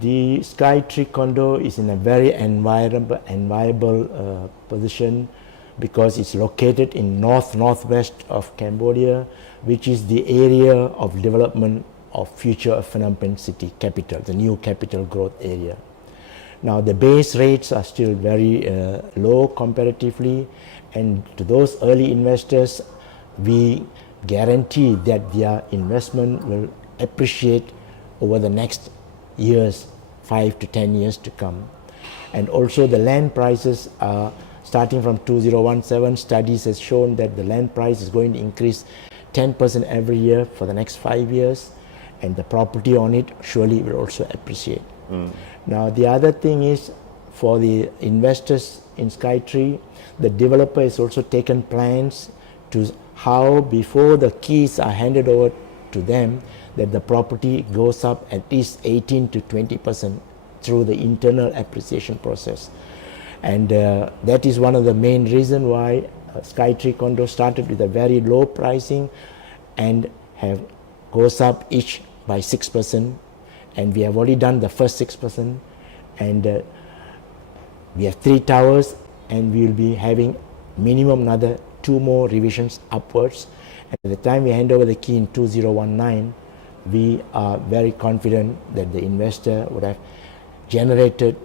The Skytree condo is in a very enviable position because it's located in northwest of Cambodia, which is the area of development of future of Phnom Penh city capital, the new capital growth area. Now the base rates are still very low comparatively, and to those early investors we guarantee that their investment will appreciate over the next years, 5 to 10 years to come. And also the land prices are starting from 2017. Studies has shown that the land price is going to increase 10% every year for the next 5 years, and the property on it surely will also appreciate. Now the other thing is, for the investors in Skytree, the developer has also taken plans to how before the keys are handed over to them, that the property goes up at least 18 to 20% through the internal appreciation process. And that is one of the main reasons why Skytree condo started with a very low pricing and goes up each by 6%, and we have already done the first 6%, and we have 3 towers, and we will be having minimum another 2 more revisions upwards. And at the time we hand over the key in 2019, we are very confident that the investor would have generated